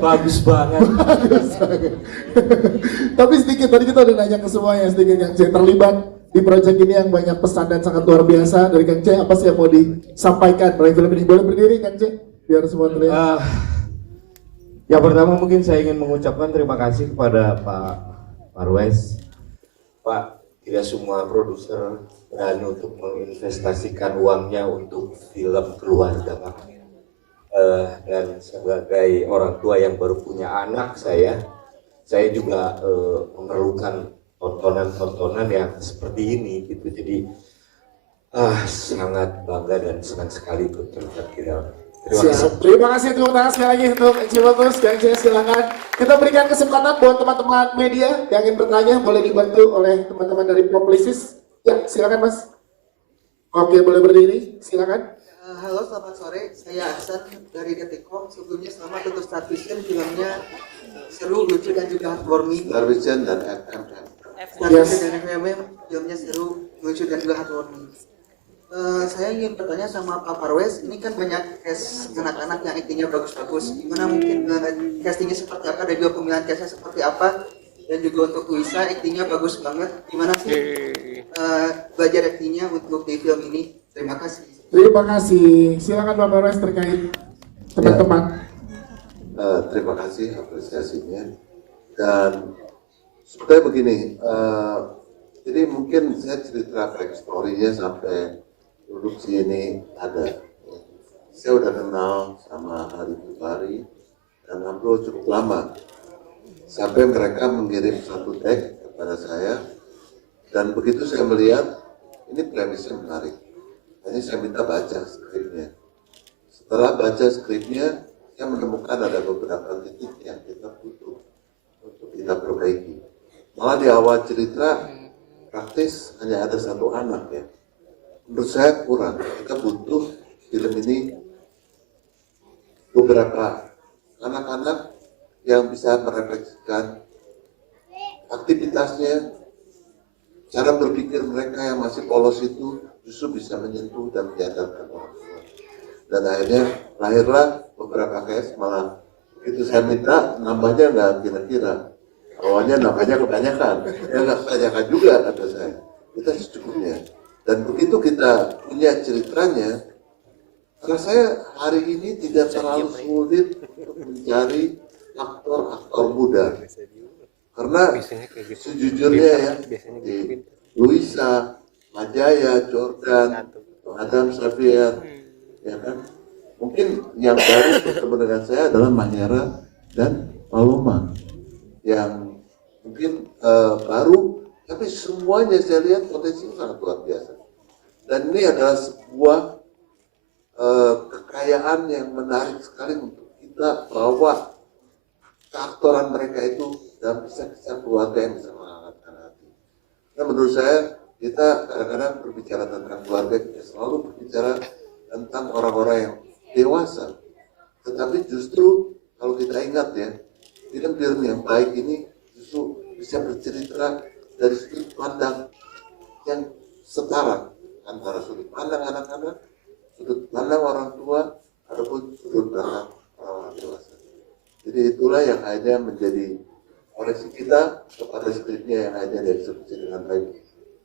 Bagus banget. Bagus banget. Tapi sedikit, tadi kita udah nanya ke semuanya, sedikit Kang C terlibat di proyek ini yang banyak pesan dan sangat luar biasa. Dari Kang C, apa sih yang mau disampaikan dari film ini? Boleh berdiri Kang C, biar semua terlihat. Yang pertama mungkin saya ingin mengucapkan terima kasih kepada Pak Parwes. Pak, tidak semua produser berani untuk menginvestasikan uangnya untuk film keluarga Pak. Dan sebagai orang tua yang baru punya anak, saya juga memerlukan tontonan-tontonan yang seperti ini gitu. Jadi sangat bangga dan senang sekali ikut terlibat di dalam. Terima kasih, tepuk tangan sekali lagi untuk Cibagus. Kang C, silakan. Kita berikan kesempatan buat teman-teman media yang ingin bertanya, boleh dibantu oleh teman-teman dari Publicis. Ya, silakan Mas. Oke, boleh berdiri, silakan. Halo, selamat sore. Saya Ahsan dari Detikcom. Sebelumnya selamat untuk Star Vision, filmnya seru, lucu dan juga heartwarming. Star Vision dan FMM. Star Vision dan FMM, filmnya seru, lucu dan juga heartwarming. Saya ingin bertanya sama Pak Parwes, ini kan banyak cast anak-anak yang aktingnya bagus-bagus. Gimana mungkin castingnya seperti apa, dan juga pemilihan castnya seperti apa? Dan juga untuk Luisa, aktingnya bagus banget. Gimana sih belajar aktingnya untuk di film ini? Terima kasih. Terima kasih. Silakan Pak Parwes terkait teman-teman. Terima kasih apresiasinya. Dan sebenarnya begini, jadi mungkin saya cerita backstory-nya sampai produksi ini ada. Saya udah kenal sama Ali Bukhari dan Amro cukup lama. Sampai mereka mengirim satu tag kepada saya, dan begitu saya melihat ini premisnya menarik. Jadi saya minta baca skripnya. Setelah baca skripnya, saya menemukan ada beberapa titik yang kita butuh untuk kita perbaiki. Malah di awal cerita praktis hanya ada satu anak ya. Menurut saya kurang. Kita butuh film ini beberapa anak-anak yang bisa merefleksikan aktivitasnya, cara berpikir mereka yang masih polos itu justru bisa menyentuh dan menyadarkan orang tua. Dan akhirnya lahirlah beberapa case, malah begitu saya minta nambahnya nggak kira-kira. Awalnya nambahnya kebanyakan, ya nggak kebanyakan juga kata saya. Kita secukupnya. Dan begitu kita punya ceritanya, karena saya hari ini tidak terlalu sulit untuk mencari aktor-aktor muda. Karena sejujurnya ya, di Luisa, Majaya, Jordan, Adam Xavier, ya kan? Mungkin yang baru bertemu dengan saya adalah Mahera dan Paloma, yang mungkin baru, tapi semuanya saya lihat potensi sangat luar biasa. Dan ini adalah sebuah kekayaan yang menarik sekali untuk kita bawa keaktoran mereka itu dalam kisah-kisah keluarga yang bisa menghangatkan hati. Nah, menurut saya kita kadang-kadang berbicara tentang keluarga, kita selalu berbicara tentang orang-orang yang dewasa. Tetapi justru kalau kita ingat ya, film-film yang baik ini justru bisa bercerita dari sudut pandang yang setara antara sudut pandang anak-anak, sudut pandang orang tua, ataupun sudut pandang orang dewasa. Jadi itulah yang akhirnya menjadi koreksi kita kepada skripnya yang akhirnya dieksekusi dengan baik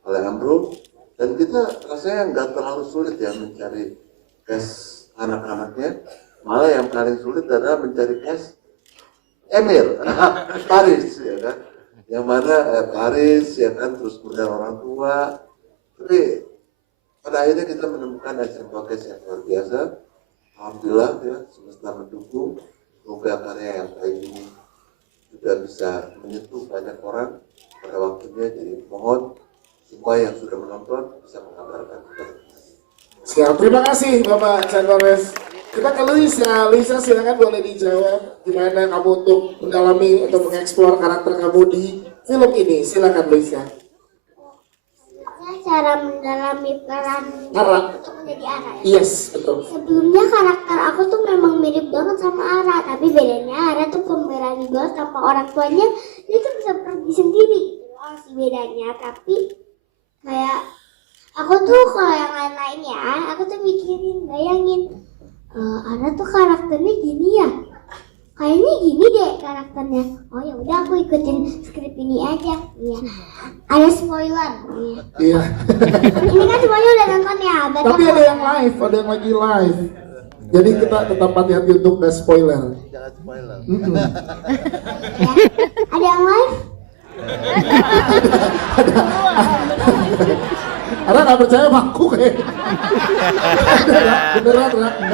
oleh Amro. Dan kita rasanya nggak terlalu sulit ya mencari cast anak-anaknya. Malah yang paling sulit adalah mencari cast Emir, Paris, ya kan? yang mana Paris ya kan terus kemudian orang tua, tapi pada akhirnya kita menemukan action podcast yang luar biasa. Alhamdulillah ya, semesta mendukung. Semoga karya yang kayak ini juga bisa menyentuh banyak orang pada waktunya. Jadi mohon semua yang sudah menonton bisa mengabarkan. Siap, terima kasih Bapak Chan Flores. Kita ke Luisa. Luisa silakan boleh dijawab gimana kamu untuk mendalami atau mengeksplor karakter kamu di film ini. Silakan Luisa. Cara mendalami peran Ara. untuk menjadi Ara ya? Yes, betul. Sebelumnya karakter aku tuh memang mirip banget sama Ara, tapi bedanya Ara tuh pemberani banget sama orang tuanya, dia tuh bisa pergi sendiri. Oh sih bedanya, tapi kayak aku tuh kalau yang lain-lain ya, aku tuh mikirin, bayangin Ara tuh karakternya gini ya, kayaknya gini deh karakternya. Oh ya udah aku ikutin skrip ini aja. Iya. Ada spoiler. Iya. Ini kan semuanya udah nonton ya. Tapi ada yang live, ada yang lagi live. Jadi kita tetap hati-hati untuk nggak spoiler. Jangan spoiler. Ada yang live? Ara nggak percaya bangku kayak. Beneran.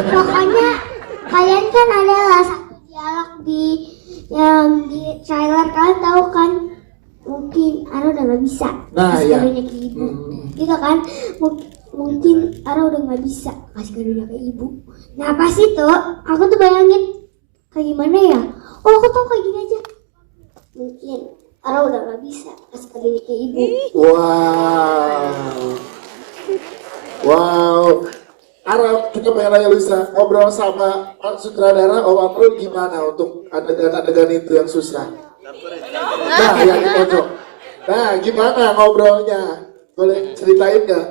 Pokoknya kalian kan adalah satu dialog di yang di trailer, kalian tahu kan? Mungkin Ara udah nggak bisa kasih kadonya ke ibu, gitu kan? Mungkin Ara udah nggak bisa kasih kadonya ke ibu. Nah pas itu aku tuh bayangin kayak gimana ya? Oh aku tahu kayak gini aja. Mungkin Ara udah nggak bisa kasih kadonya ke ibu. Wow. Ara, kita pengen nanya Luisa, ngobrol sama sutradara Om April gimana untuk adegan-adegan itu yang susah? Nah, yang di pojok. Nah, gimana ngobrolnya? Boleh ceritain nggak?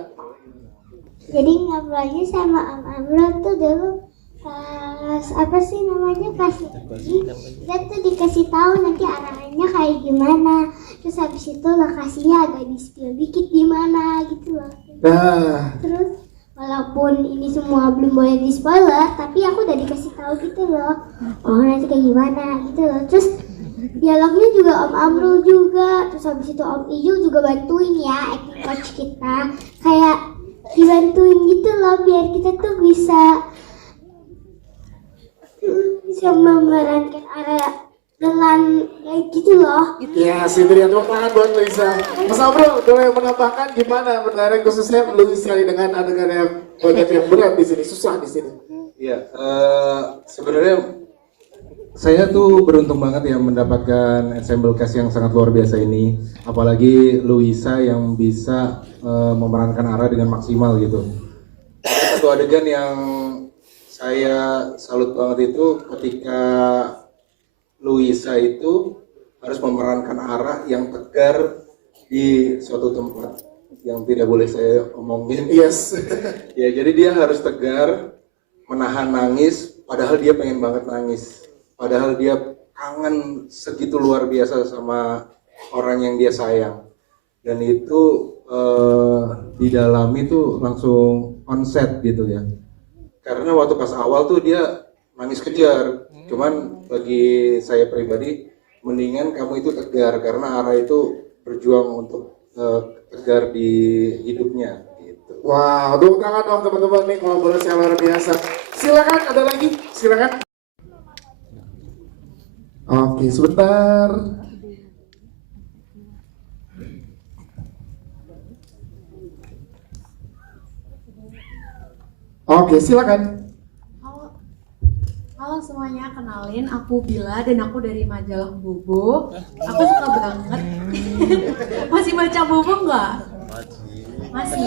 Jadi ngobrolnya sama Om April tuh dulu pas apa sih namanya, pas kita tuh dikasih tahu nanti arahnya kayak gimana, terus habis itu lokasinya agak di spill dikit di mana gitu loh. Nah, terus walaupun ini semua belum boleh di spoiler, tapi aku udah dikasih tahu gitu loh. Oh nanti kayak gimana gitu loh. Terus dialognya juga Om Amrul juga, terus habis itu Om Ijul juga bantuin ya, acting coach kita, kayak dibantuin gitu loh biar kita tuh bisa memerankan Ara dengan kayak gitu loh. ya sih, berikan tepuk tangan buat Luisa. Mas April, boleh menambahkan gimana mengenai khususnya Luisa dengan adegan yang banyak yang berat di sini, susah di sini? Iya, sebenarnya saya tuh beruntung banget ya mendapatkan ensemble cast yang sangat luar biasa ini. Apalagi Luisa yang bisa memerankan Ara dengan maksimal gitu. Ada satu adegan yang saya salut banget itu ketika Luisa itu harus memerankan Ara yang tegar di suatu tempat yang tidak boleh saya omongin. Yes. Ya, jadi dia harus tegar, menahan nangis, padahal dia pengen banget nangis. Padahal dia kangen segitu luar biasa sama orang yang dia sayang. Dan itu didalami tuh langsung on set gitu ya. Karena waktu pas awal tuh dia nangis kejar. Cuman bagi saya pribadi, mendingan kamu itu tegar karena Ara itu berjuang untuk tegar di hidupnya. Gitu. Wow, tepuk tangan dong teman-teman nih, kolaborasi yang luar biasa. Silakan, ada lagi, silakan. Oke, sebentar. Oke, silakan. Halo semuanya, kenalin aku Bila dan aku dari majalah Bobo. Aku suka banget. Masih baca Bobo nggak? Masih.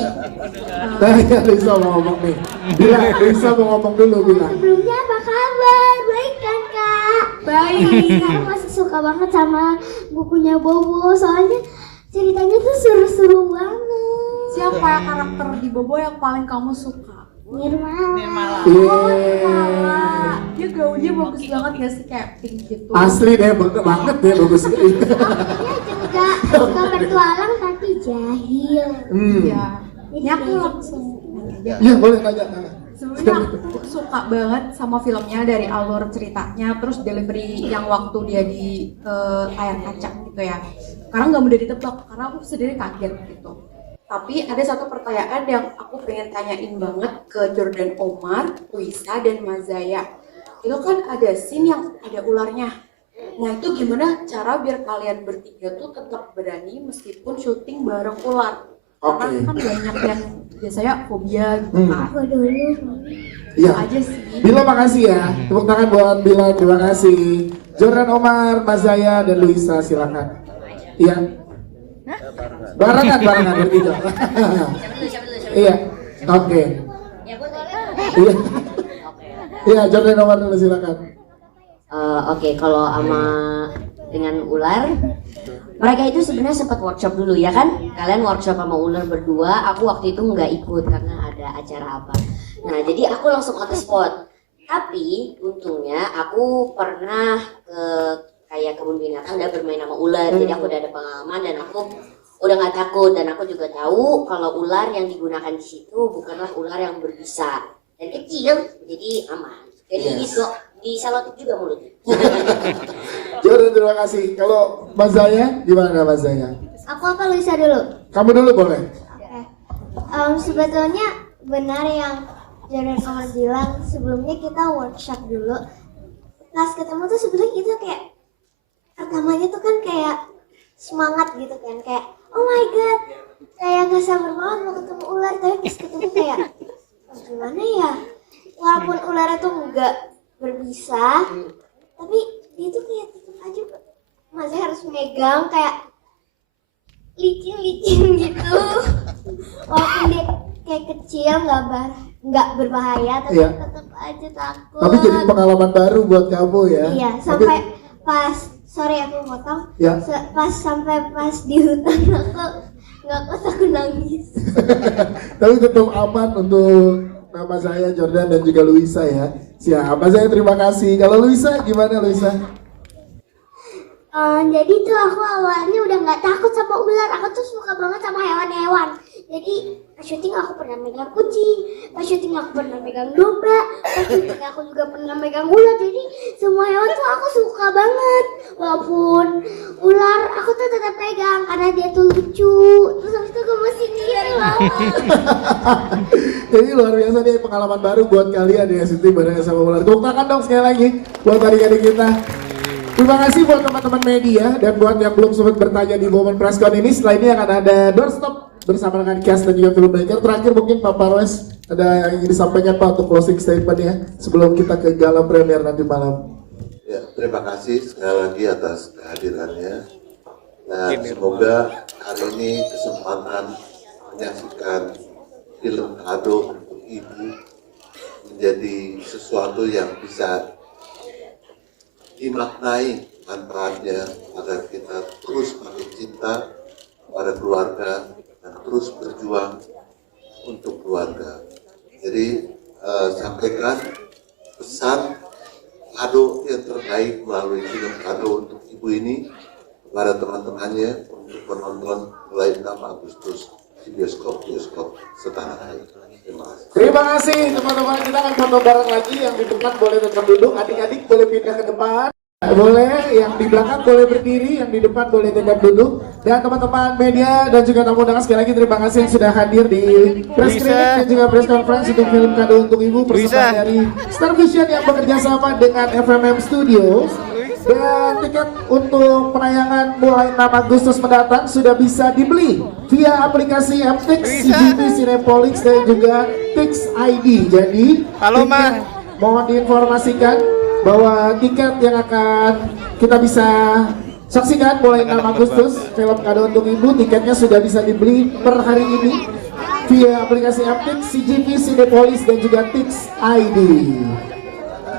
Nah, ya Lisa mau ngomong nih. Bila, Lisa mau ngomong dulu, Bila. Sebelumnya apa kabar? Baik kan Kak? Baik. Aku masih suka banget sama bukunya Bobo, soalnya ceritanya tuh seru-seru banget. Siapa karakter di Bobo yang paling kamu suka? Nirmala. Oh, Nirmala. Dia gaunnya bagus banget gak sih, kayak pink gitu. Asli deh, banget deh, bagus sekali. Dia juga suka bertualang tapi jahil. Iya. Ini aku langsung. Iya, boleh tanya. Sebenarnya aku suka banget sama filmnya dari alur ceritanya, terus delivery yang waktu dia di layar kaca gitu ya. Karena nggak mudah ditebak, karena aku sendiri kaget gitu. Tapi ada satu pertanyaan yang aku pengen tanyain banget ke Jordan Omar, Luisa, dan Mazaya. Itu kan ada scene yang ada ularnya. Nah itu gimana cara biar kalian bertiga tuh tetap berani meskipun syuting bareng ular? Karena kan banyak yang biasanya fobia gitu kan. Iya. Aja sih. Bila makasih ya. Tepuk tangan buat Bila, terima kasih. Jordan Omar, Mazaya, dan Luisa silakan. Iya. Barengan bertiga. Iya. Oke. Iya. Iya, Jordan Omar dulu silakan. Oke, kalau sama dengan ular, mereka itu sebenarnya sempat workshop dulu ya kan? Kalian workshop sama ular berdua, aku waktu itu nggak ikut karena ada acara apa. Nah, jadi aku langsung on the spot. Tapi untungnya aku pernah ke kayak kebun binatang dan bermain sama ular, jadi aku udah ada pengalaman dan aku udah nggak takut, dan aku juga tahu kalau ular yang digunakan di situ bukanlah ular yang berbisa dan kecil, jadi aman. Jadi gitu diselotin juga mulutnya. Jordan, terima kasih. Kalau Mazaya gimana Mazaya? Aku apa Luisa dulu? Kamu dulu boleh. Sebetulnya benar yang Jordan Omar bilang, sebelumnya kita workshop dulu. Pas ketemu tuh sebenarnya kita kayak pertamanya tuh kan kayak semangat gitu kan, kayak oh my god, kayak nggak sabar banget mau ketemu ular. Tapi pas ketemu kayak gimana ya, walaupun ularnya tuh nggak berbisa, tapi dia tuh kayak tetap aja masih harus megang, kayak licin gitu. Walaupun dia kayak kecil, nggak berbahaya, tapi tetap aja takut. Tapi jadi pengalaman baru buat kamu ya. Iya, sampai pas sorry aku potong. Ya. Pas di hutan aku nggak kuat, aku nangis. Tapi tetap aman untuk nama saya Jordan dan juga Luisa ya. Siapa saya terima kasih. Kalau Luisa gimana Luisa? Jadi tuh aku awalnya udah nggak takut sama ular, aku tuh suka banget sama hewan-hewan. Jadi pas syuting aku pernah megang kucing, pas syuting aku pernah megang domba, pas syuting aku juga pernah megang ular. Jadi semua hewan tuh aku suka banget. Walaupun ular aku tuh tetap pegang karena dia tuh lucu. Terus habis itu gemesin gitu loh. Jadi luar biasa nih pengalaman baru buat kalian ya, syuting bareng sama ular. Tepuk tangan dong sekali lagi buat adik-adik kita. Terima kasih buat teman-teman media dan buat yang belum sempat bertanya di momen presscon ini. Setelah ini akan ada doorstop bersama dengan cast dan juga filmmaker. Terakhir mungkin Pak Parwes ada yang ingin disampaikan Pak untuk closing statement ya sebelum kita ke gala premier nanti malam. Ya, terima kasih sekali lagi atas kehadirannya. Dan semoga hari ini kesempatan menyaksikan film Kado untuk Ibu menjadi sesuatu yang bisa dimaknai manfaatnya agar kita terus makin cinta pada keluarga dan terus berjuang untuk keluarga. Jadi sampaikan pesan kado yang terbaik melalui film Kado untuk Ibu ini kepada teman-temannya untuk menonton mulai 6 Agustus di bioskop-bioskop setanah air. Terima kasih. Terima kasih teman-teman, kita akan foto bareng lagi. Yang di depan boleh tetap duduk, adik-adik boleh pindah ke depan. Boleh, yang di belakang boleh berdiri, yang di depan boleh tegak duduk. Dan teman-teman media dan juga tamu undangan sekali lagi terima kasih yang sudah hadir di press screening dan juga press conference untuk film Kado untuk Ibu persembahan dari Star Vision yang bekerja sama dengan FMM Studio. Dan tiket untuk penayangan mulai 6 Agustus mendatang sudah bisa dibeli via aplikasi Mtix, CGV, Cinepolix dan juga Tix ID. Jadi tiket, mohon diinformasikan bahwa tiket yang akan kita bisa saksikan mulai 6 Agustus film Kado untuk Ibu, tiketnya sudah bisa dibeli per hari ini via aplikasi Mtix, CGV, Cinepolix dan juga Tix ID.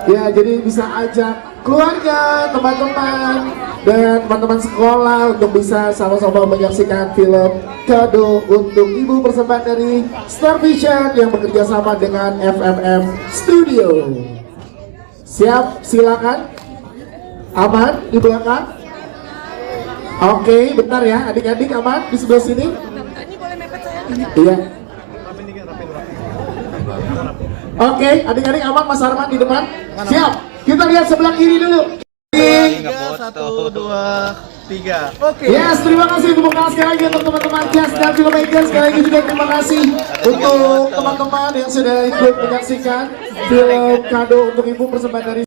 Ya, jadi bisa ajak keluarga, teman-teman, dan teman-teman sekolah untuk bisa sama-sama menyaksikan film Kado untuk Ibu persembahan dari Star Vision yang bekerja sama dengan FMM Studio. Siap, silakan. Aman di belakang. Oke, bentar ya, adik-adik aman di sebelah sini. Iya. Oke, adik-adik aman, Mas Arman di depan. Siap. Kita lihat sebelah kiri dulu. 1, 2, 3. Oke. Yes, terima kasih tepuk tangan sekali lagi untuk teman-teman cast dan filmmaker. Sekali lagi juga terima kasih untuk teman-teman yang sudah ikut menyaksikan film Kado untuk Ibu persembahan dari